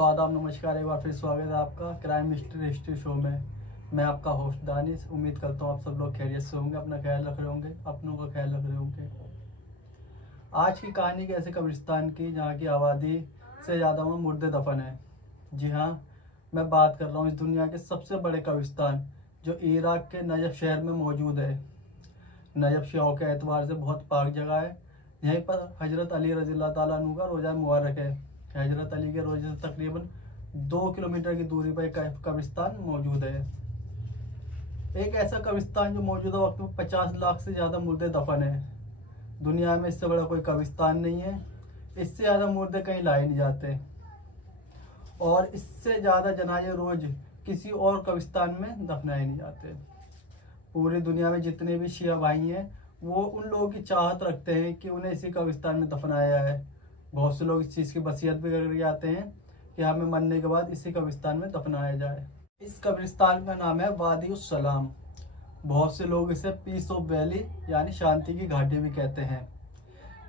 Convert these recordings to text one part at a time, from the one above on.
तो आदाब, नमस्कार, एक बार फिर स्वागत है आपका क्राइम मिस्ट्री हिस्ट्री शो में। मैं आपका होस्ट दानिश। उम्मीद करता हूँ आप सब लोग खैरियत से होंगे, अपना ख्याल रख रहे होंगे, अपनों का ख्याल रख रहे होंगे। आज की कहानी एक ऐसे कब्रिस्तान की जहाँ की आबादी से ज़्यादा में मुर्दे दफन है। जी हाँ, मैं बात कर रहा हूँ इस दुनिया के सबसे बड़े कब्रिस्तान जो इराक के नजफ शहर में मौजूद है। नजफ शियाओं के एतबार से बहुत पाक जगह है। यहीं पर हजरत अली रज़ियल्लाहु ताला अन्हु का रोज़ा मुबारक है। हजरत अली के रोजे से तकरीबन 2 किलोमीटर की दूरी पर एक कब्रिस्तान मौजूद है। एक ऐसा कब्रिस्तान जो मौजूदा वक्त में 50 लाख से ज़्यादा मुर्दे दफन है। दुनिया में इससे बड़ा कोई कब्रिस्तान नहीं है। इससे ज़्यादा मुर्दे कहीं लाए नहीं जाते और इससे ज़्यादा जनाजे रोज किसी और कब्रिस्तान में दफनाए नहीं जाते। पूरी दुनिया में जितने भी शिया भाई हैं वो उन लोगों की चाहत रखते हैं कि उन्हें इसी कब्रिस्तान में दफनाया है। बहुत से लोग इस चीज़ की वसीयत भी करके आते हैं कि हमें मरने के बाद इसी कब्रिस्तान में दफनाया जाए। इस कब्रिस्तान का नाम है वादी उस सलाम। बहुत से लोग इसे पीस ऑफ वैली यानी शांति की घाटी भी कहते हैं।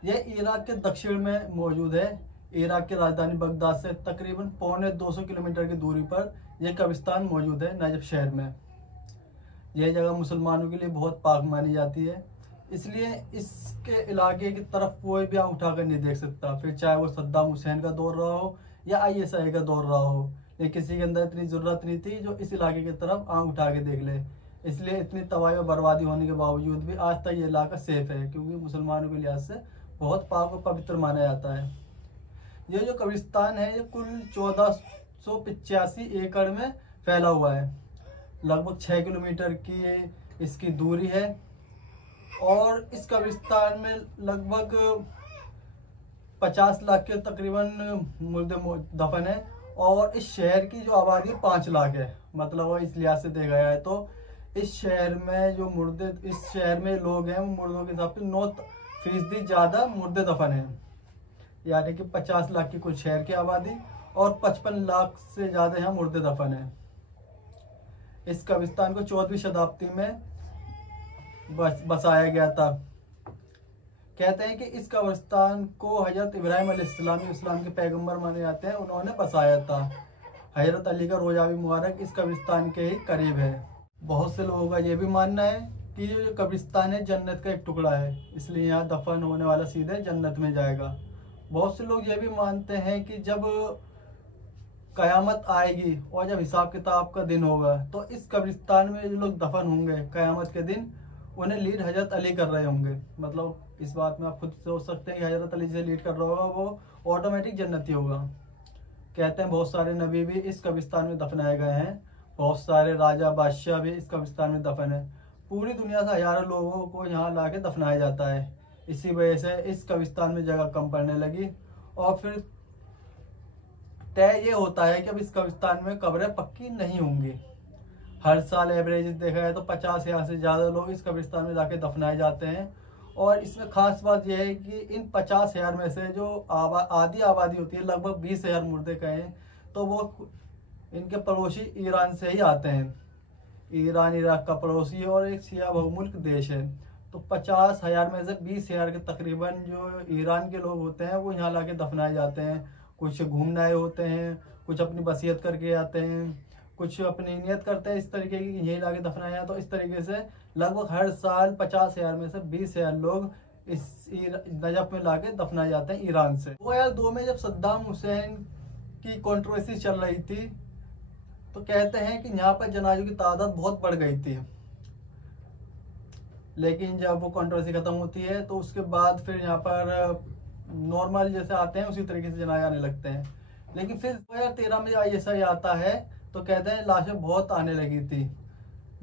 यह इराक के दक्षिण में मौजूद है। इराक की राजधानी बगदाद से तकरीबन 250 किलोमीटर की दूरी पर यह कब्रिस्तान मौजूद है, नजफ शहर में। यह जगह मुसलमानों के लिए बहुत पाक मानी जाती है, इसलिए इसके इलाके की तरफ कोई भी आँख उठाकर नहीं देख सकता, फिर चाहे वो सद्दाम हुसैन का दौर रहा हो या ISI का दौर रहा हो। लेकिन किसी के अंदर इतनी ज़रूरत नहीं थी जो इस इलाके की तरफ आँख उठा के देख ले। इसलिए इतनी तबाही और बर्बादी होने के बावजूद भी आज तक ये इलाका सेफ है, क्योंकि मुसलमानों के लिहाज से बहुत पाक और पवित्र माना जाता है। ये जो कब्रिस्तान है ये कुल 1485 एकड़ में फैला हुआ है। लगभग 6 किलोमीटर की इसकी दूरी है और इस कब्रिस्तान में लगभग 50 लाख के तकरीबन मुर्दे दफन है और इस शहर की जो आबादी 5 लाख है। मतलब इस लिहाज से देखा जाए तो इस शहर में जो इस शहर में लोग हैं मुर्दों के हिसाब से 9% ज़्यादा मुर्दे दफन हैं। यानी कि 50 लाख की कुल शहर की आबादी और 55 लाख से ज़्यादा यहाँ मुर्दे दफन हैं। इस कब्रिस्तान को 14वीं शताब्दी में बसाया गया था। कहते हैं कि इस कब्रिस्तान को हजरत इब्राहिम अलैहिस्सलाम इस्लाम के पैगंबर माने जाते हैं, उन्होंने बसाया था। हजरत अली का रोजा भी मुबारक इस कब्रिस्तान के ही करीब है। बहुत से लोगों का ये भी मानना है कि ये जो कब्रिस्तान है जन्नत का एक टुकड़ा है, इसलिए यहाँ दफन होने वाला सीधे जन्नत में जाएगा। बहुत से लोग ये भी मानते हैं कि जब कयामत आएगी और जब हिसाब किताब का दिन होगा तो इस कब्रिस्तान में जो लोग दफन होंगे कयामत के दिन, उन्हें लीड हजरत अली कर रहे होंगे। मतलब इस बात में आप खुद सोच सकते हैं कि हजरत अली से लीड कर रहा होगा वो ऑटोमेटिक जन्नती होगा। कहते हैं बहुत सारे नबी भी इस कब्रिस्तान में दफनाए गए हैं, बहुत सारे राजा बादशाह भी इस कब्रिस्तान में दफन है। पूरी दुनिया से हजारों लोगों को यहाँ ला के दफनाया जाता है। इसी वजह से इस कब्रिस्तान में जगह कम पड़ने लगी और फिर तय ये होता है कि अब इस कब्रिस्तान में कब्रें पक्की नहीं होंगी। हर साल एवरेज देखा जाए तो 50,000 से ज़्यादा लोग इस कब्रिस्तान में जाके दफनाए जाते हैं। और इसमें खास बात यह है कि इन 50,000 में से जो आधी आबादी होती है, लगभग 20,000 मुर्दे कहें तो वो इनके पड़ोसी ईरान से ही आते हैं। ईरान इराक का पड़ोसी है और एक शिया बहुमुल्क देश है। तो 50,000 में से 20,000 के तकरीबन जो ईरान के लोग होते हैं वो यहाँ ला के दफनाए जाते हैं। कुछ घूमने आए होते हैं, कुछ अपनी बसियत करके आते हैं, कुछ अपनी नियत करते हैं इस तरीके की यही लाके दफनाया। तो इस तरीके से लगभग हर साल 50,000 में से 20,000 लोग इस नजफ में लाके दफनाए जाते हैं ईरान से। 2002 में जब सद्दाम हुसैन की कंट्रोवर्सी चल रही थी तो कहते हैं कि यहाँ पर जनाजों की तादाद बहुत बढ़ गई थी, लेकिन जब वो कंट्रोवर्सी खत्म होती है तो उसके बाद फिर यहाँ पर नॉर्मल जैसे आते हैं उसी तरीके से जनाजे आने लगते हैं। लेकिन फिर 2013 में ISI आता है तो कहते हैं लाशें बहुत आने लगी थी।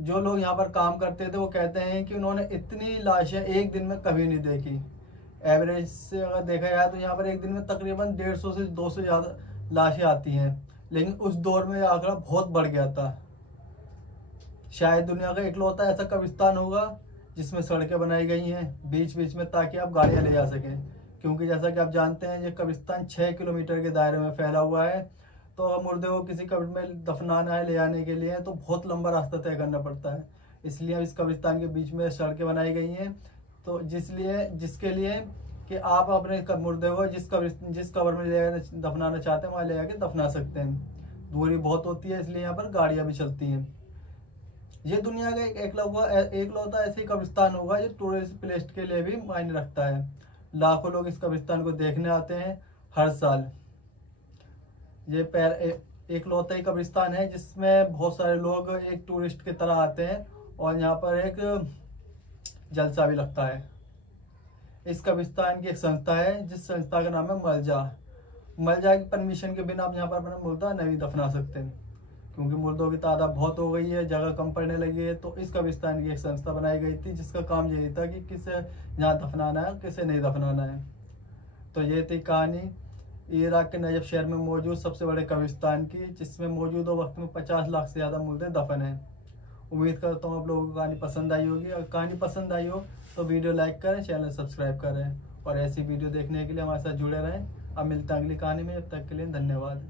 जो लोग यहाँ पर काम करते थे वो कहते हैं कि उन्होंने इतनी लाशें एक दिन में कभी नहीं देखी। एवरेज से अगर देखा जाए तो यहाँ पर एक दिन में तकरीबन 150 से 200 ज़्यादा लाशें आती हैं, लेकिन उस दौर में आंकड़ा बहुत बढ़ गया था। शायद दुनिया का इकलौता ऐसा कब्रिस्तान होगा जिसमें सड़कें बनाई गई हैं बीच बीच में ताकि आप गाड़ियाँ ले जा सकें, क्योंकि जैसा कि आप जानते हैं ये कब्रिस्तान 6 किलोमीटर के दायरे में फैला हुआ है। तो मुर्दे को किसी कब्र में दफनाना है ले जाने के लिए तो बहुत लंबा रास्ता तय करना पड़ता है। इसलिए इस कब्रिस्तान के बीच में सड़कें बनाई गई हैं तो जिसके लिए कि आप अपने मुर्दे को जिस कब्र में ले दफनाना चाहते हैं वहाँ ले जाके दफना सकते हैं। दूरी बहुत होती है, इसलिए यहाँ पर गाड़ियाँ भी चलती हैं। ये दुनिया का एकलौता ऐसे कब्रिस्तान होगा जो टूरिस्ट प्लेस के लिए भी मायने रखता है। लाखों लोग इस कब्रिस्तान को देखने आते हैं हर साल। ये एकलौता ही कब्रिस्तान है जिसमें बहुत सारे लोग एक टूरिस्ट की तरह आते हैं और यहाँ पर एक जलसा भी लगता है। इस कब्रिस्तान की एक संस्था है जिस संस्था का नाम है मलजा की परमिशन के बिना आप यहाँ पर अपना मुर्दा नहीं दफना सकते, क्योंकि मुर्दों की तादाद बहुत हो गई है, जगह कम पड़ने लगी है। तो इस कब्रिस्तान की एक संस्था बनाई गई थी जिसका काम यही था कि किसे यहाँ दफनाना है, किसे नहीं दफनाना है। तो ये थी कहानी इराक के नजफ शहर में मौजूद सबसे बड़े कब्रिस्तान की, जिसमें मौजूदा वक्त में 50 लाख से ज़्यादा मुर्दे दफन हैं। उम्मीद करता हूँ आप लोगों को कहानी पसंद आई होगी। अगर कहानी पसंद आई हो तो वीडियो लाइक करें, चैनल सब्सक्राइब करें और ऐसी वीडियो देखने के लिए हमारे साथ जुड़े रहें। अब मिलते हैं अगली कहानी में, जब तक के लिए धन्यवाद।